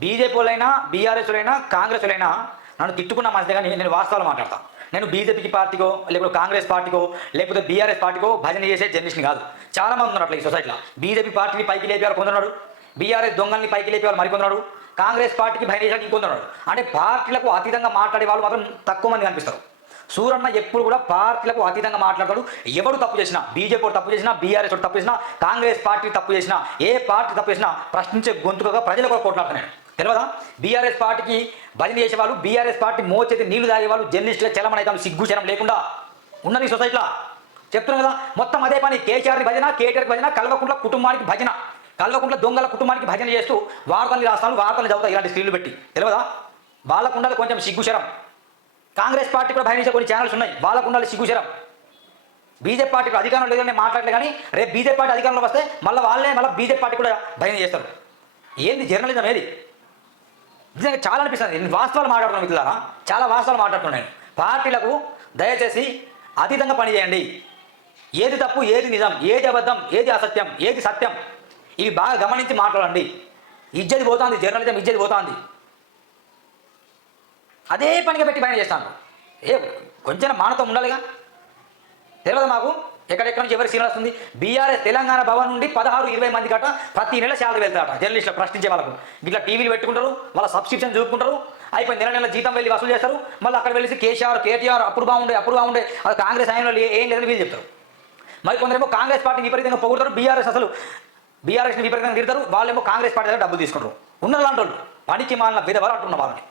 BJP వాళ్ళైనా BRS వాళ్ళైనా కాంగ్రెస్ వాళ్ళైనా నన్ను తిట్టుకున్న మంచిదే కానీ నేను వాస్తవాలు మాట్లాడతాను. నేను బీజేపీకి పార్టీకో లేకపోతే కాంగ్రెస్ పార్టీకో లేకపోతే బీఆర్ఎస్ పార్టీకో భజన చేసే జర్నలిస్ట్ని కాదు. చాలామంది ఉన్నారు అట్లా ఈ సొసైటీలో. బీజేపీ పార్టీని పైకి లేపేవారు కొందరున్నాడు, బీఆర్ఎస్ దొంగల్ని పైకి లేపేవారు మరికొందరు, కాంగ్రెస్ పార్టీకి భజన చేసేవాళ్ళు ఇంకొందరు. అంటే పార్టీలకు అతీతంగా మాట్లాడే వాళ్ళు మాత్రం తక్కువ మంది కనిపిస్తారు. సూరన్న ఎప్పుడు కూడా పార్టీలకు అతీతంగా మాట్లాడతాడు. ఎవడు తప్పు చేసినా, బీజేపీ తప్పు చేసినా, బీఆర్ఎస్ తప్పు చేసినా, కాంగ్రెస్ పార్టీ తప్పు చేసినా, ఏ పార్టీ తప్పు చేసినా ప్రశ్నించే గొంతుకగా ప్రజలు కూడా కొట్లాడుతున్నాడు. తెలియదా? బీఆర్ఎస్ పార్టీకి భజన చేసేవాళ్ళు, బీఆర్ఎస్ పార్టీ మోచేతి నీళ్లు తాగేవాళ్ళు జర్నలిస్టుగా చలమనైతే సిగ్గుచనం లేకుండా ఉన్నది ఈ సొసైటీలో. చెప్తున్నాను కదా, మొత్తం అదే పని. కేసీఆర్ని భజన, కేటీఆర్కి భజన, కల్వకుంట్ల కుటుంబానికి భజన, కల్వకుంట్ల దొంగల కుటుంబానికి భజన చేస్తూ వార్తలు రాస్తాను, వార్తలు చదువుతాయి ఇలాంటి స్త్రీలు పెట్టి. తెలియదా? వాళ్ళకు ఉండాలి కొంచెం సిగ్గుచరం. కాంగ్రెస్ పార్టీ కూడా భజన చేసే కొన్ని ఛానల్స్ ఉన్నాయి, వాళ్ళకు ఉండాలి సిగ్గుచరం. బీజేపీ పార్టీకి అధికారంలో లేదని మాట్లాడలే కానీ రేపు బీజేపీ పార్టీ అధికారంలో వస్తే మళ్ళీ బీజేపీ పార్టీ కూడా భజన చేస్తారు. ఏంది జర్నలిజం? ఏది నిజంగా చాలా అనిపిస్తుంది. నేను వాస్తవాలు మాట్లాడుతున్నాను మిత్రులారా, చాలా వాస్తవాలు మాట్లాడుతున్నాను. పార్టీలకు దయచేసి అతీతంగా పనిచేయండి. ఏది తప్పు, ఏది నిజం, ఏది అబద్ధం, ఏది అసత్యం, ఏది సత్యం, ఇవి బాగా గమనించి మాట్లాడండి. ఇజ్జతి పోతుంది, జర్నలిజం ఇజ్జతి పోతుంది. అదే పనిగా పెట్టి పని చేస్తాను. కొంచెం మానతం ఉండాలిగా. తెలియదు మాకు ఎక్కడెక్కడ నుంచి ఎవరికి సీనియర్ వస్తుంది. బీఆర్ఎస్ తెలంగాణ భవన్ నుండి 16-20 మంది గట ప్రతి నెల శాలరీ వెళ్తారట జర్నలిస్టులు ప్రశ్నించే వాళ్ళకు. ఇట్లా టీవీలు పెట్టుకుంటారు, వాళ్ళ సబ్స్క్రిప్షన్ చూపుకుంటారు, అయిపోయి నెల జీతం వెళ్ళి వసూలు చేస్తారు. మళ్ళీ అక్కడ వెళ్ళి కేటీఆర్ అప్పుడు బాగుండే అది కాంగ్రెస్ ఆయనలో ఏం లేదని వీళ్ళు చెప్తారు. మరి కొందరేమో కాంగ్రెస్ పార్టీని విపరీతంగా పొగుడతారు, బీఆర్ఎస్ని విపరీతంగా తిడతారు. వాళ్ళేమో కాంగ్రెస్ పార్టీ దగ్గర డబ్బులు తీసుకుంటారు. ఉన్న లాంటి వాళ్ళు పనికి మాలిన విధవలు అంటున్న వాళ్ళని.